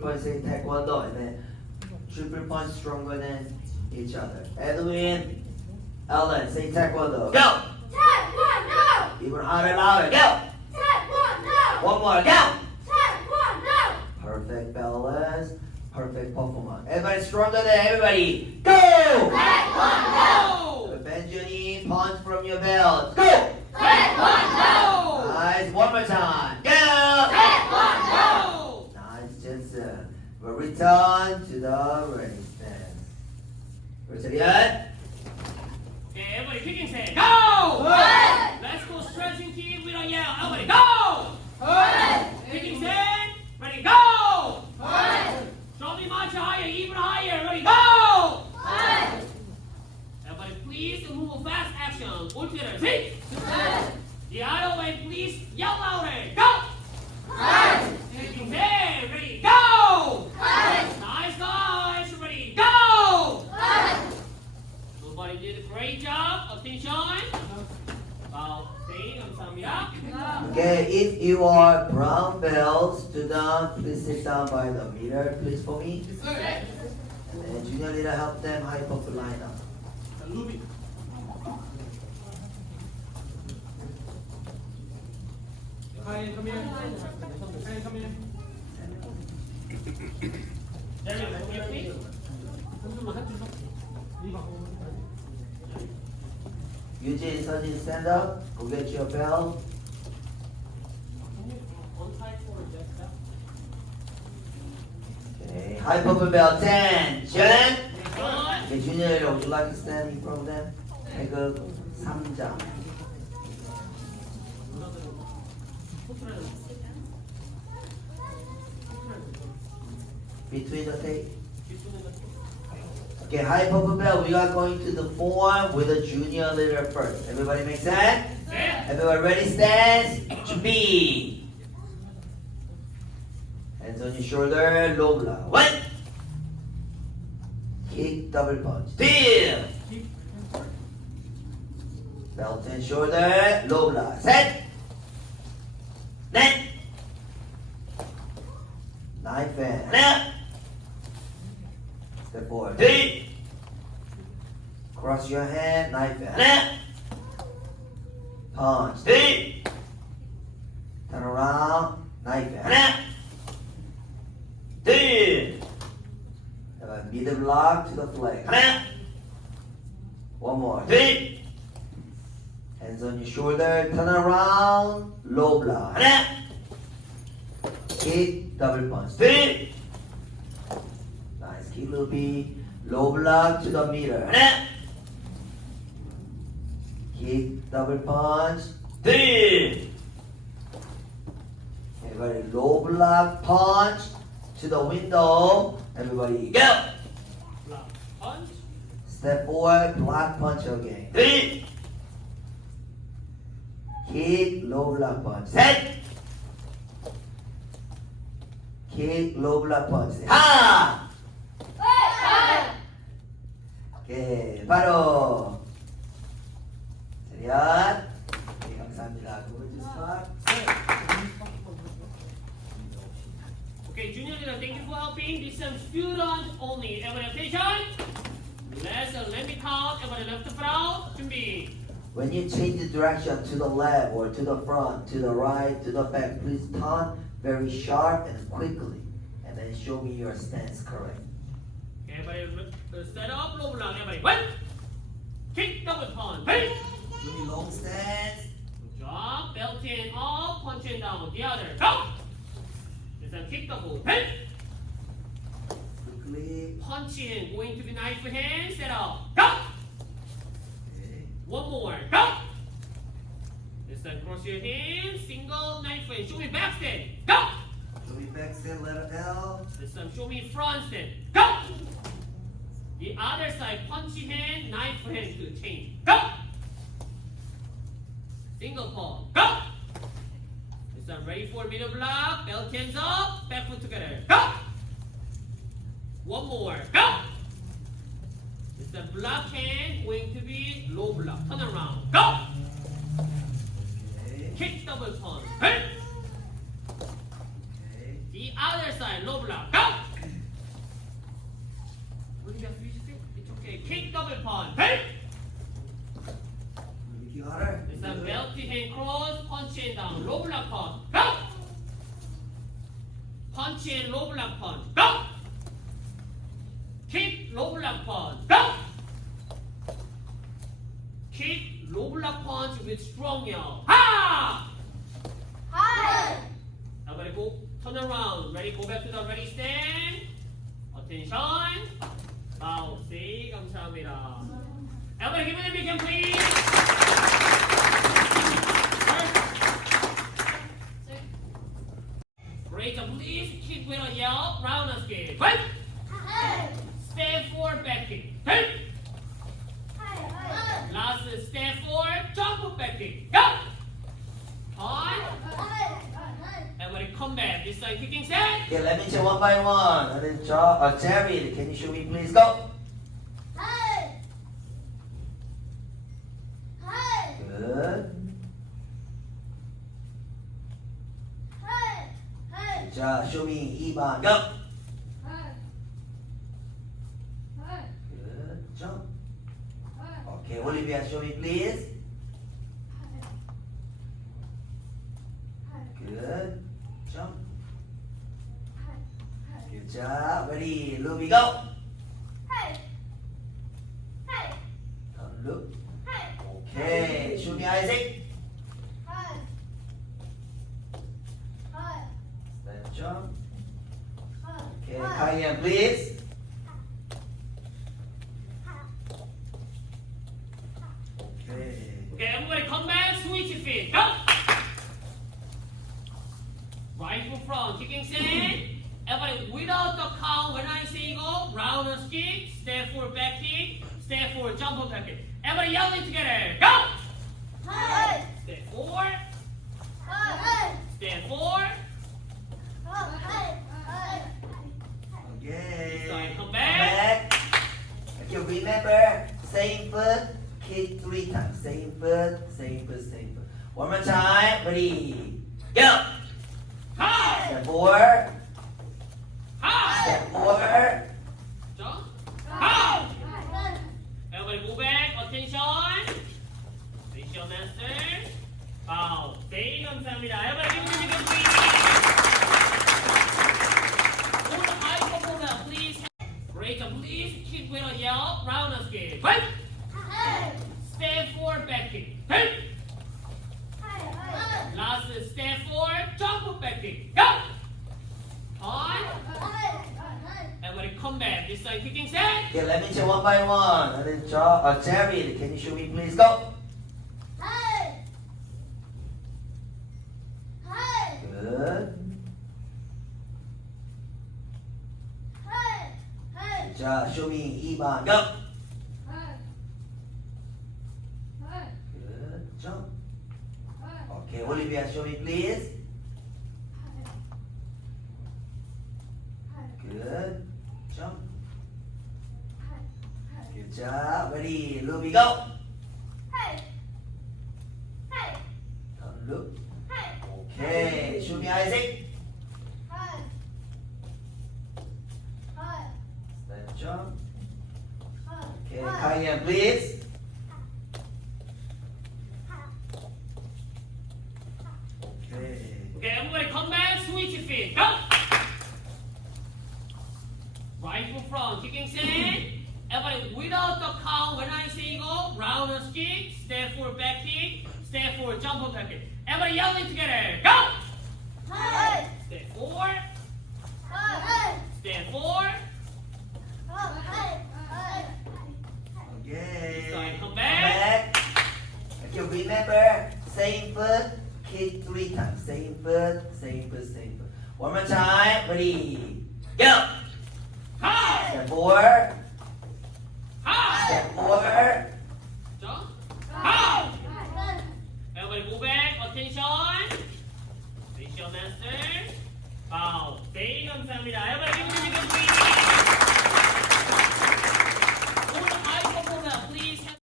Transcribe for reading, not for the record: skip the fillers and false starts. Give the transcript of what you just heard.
punch say Taekwondo, and then triple punch stronger than each other. Edwin, Ellen, say Taekwondo. Go! Taekwondo! Even harder, louder. Go! Taekwondo! One more. Go! Taekwondo! Perfect balance. Perfect performance. Everybody stronger than everybody. Go! Taekwondo! Bend your knee, punch from your belt. Go! Taekwondo! Nice. One more time. Go! Taekwondo! Nice, Jensen. We'll return to the ready stance. Ready yet? Okay, everybody kicking stand. Go! Let's go stretching kick. We don't yell. Everybody go! Kicking stand. Ready, go! Shoulder much higher, even higher. Ready, go! Everybody please move fast action. All together. See? The other way, please yell louder. Go! Kicking stand. Ready, go! Nice guys. Ready, go! Nobody did a great job. Attention. Okay, 감사합니다. Okay, if you are brown belt student, please sit down by the mirror, please for me. And then junior leader help them high pop line up. Hi, come here. Hi, come here. Eugene, Sujin, stand up. Go get your belt. Okay, high purple belt 10. Jen. Okay, junior leader, would you like to stand in front of them? 태극 3장. Between the tape. Okay, high purple belt, we are going to the form with the junior leader first. Everybody make sense? Everybody ready? Stance. 준비. Hands on your shoulder. Low blow. 1. Kick, double punch. 2. Belt and shoulder. Low blow. Set. Net. Knife and now. Step forward. 3. Cross your hand. Knife and now. Punch. 3. Turn around. Knife and now. 2. Have a middle block to the flag. Now. One more. 3. Hands on your shoulder. Turn around. Low block. Now. Kick. Double punch. 3. Nice kick, loopy. Low block to the middle. Kick, double punch. 3. Everybody, low block punch to the window. Everybody, go. Block, punch. Step forward, block punch again. 3. Kick, low block punch. Set. Kick, low block punch. Ha! 오케이, 바로 차렷. 네, 감사합니다. 구분 스팟. Okay, junior leader, thank you for helping. This is student only. Everybody attention. Let me count. Everybody left to front. 준비. When you change the direction to the left or to the front, to the right, to the back, please turn very sharp and quickly, and then show me your stance correct. Okay, everybody set up. Low block. Everybody. 1. Kick, double punch. 3. Really long stance. Good job. Belt in up. Punch in down. The other. Go. This time kick double. 3. Quickly. Punch in. Going to be knife hand. Set up. Go. Okay. One more. Go. This time cross your hands. Single knife hand. Show me back stand. Go. So we back stand, letter L. This time show me front stand. Go. The other side. Punchy hand. Knife hand to the chain. Go. Single palm. Go. This time ready for middle block. Belt hands up. Back foot together. Go. One more. Go. This time block hand going to be low block. Turn around. Go. Okay. Kick double punch. Hey. Okay. The other side, low block. Go. low punch. Hey! Make it harder. It's a belt hand cross, punch and down, low block punch. Go! Punch and low block punch. Go! Kick, low block punch. Go! Kick, low block punch with strong yell. Ha! Everybody go, turn around. Ready, go back to the ready stand. Attention. Bow. Say, 감사합니다. Everybody give me the big hand, please. Great job, please. Kick with a yell. Round and skip. Right? Step forward, back kick. Hey! Last step forward, jump back kick. Go! On. Everybody come back. This side kicking set. Okay, let me check one by one. And then Jared, can you show me please? Go. Good. 자, show me 2번. Go. Good. Jump. Okay, Olivia, show me please. Good. Jump. Good job. Ready, Ruby, go. Turn, look. Okay, show me Isaac. Step, jump. Okay, Kyan, please. Okay. Okay, everybody come back, switch your feet. Go! Right foot front, kicking set. Everybody without the count, when I say go, round and skip, step forward, back kick, step forward, jump on back kick. Everybody yelling together. Go! Step forward, step forward. Okay. Sorry, come Come back. back. Okay, remember, same foot, kick 3 times. Same foot, same foot, same foot. One more time. Ready. Go. Hi! Step forward. Hi! Step forward. Jump. Hi! Everybody move back. Attention. Face your master. Bow. Say 감사합니다. Everybody give me the big please. Hold the microphone up, please. Great job, please. Kick with a yell. Round and skip. Right? Step forward, back kick. Hey! Last step forward, jump back kick. Go! On. Everybody come back. This side kicking set. Okay, let me check one by one. And then Jared, can you show me please? Go. Good. 자, show me 2번. Go. Good. Jump. Okay, Olivia, show me please. Good. Jump. Good job. Ready, Ruby, go. Turn, look. Okay, show me Isaac. Step, jump. Okay, Kyan, please. Okay. Okay, everybody come back. Switch your feet. Go! Right foot front, kicking set. Everybody without the count, when I say go, round and skip, step forward, back kick, step forward, jump on back kick. Everybody yelling together. Go! Step forward, step forward. Okay. Sorry, come Come back. back. Okay, remember, same foot, kick 3 times. Same foot, same foot, same foot. One more time. Ready. Go. Hi! Step forward. Hi! Step forward.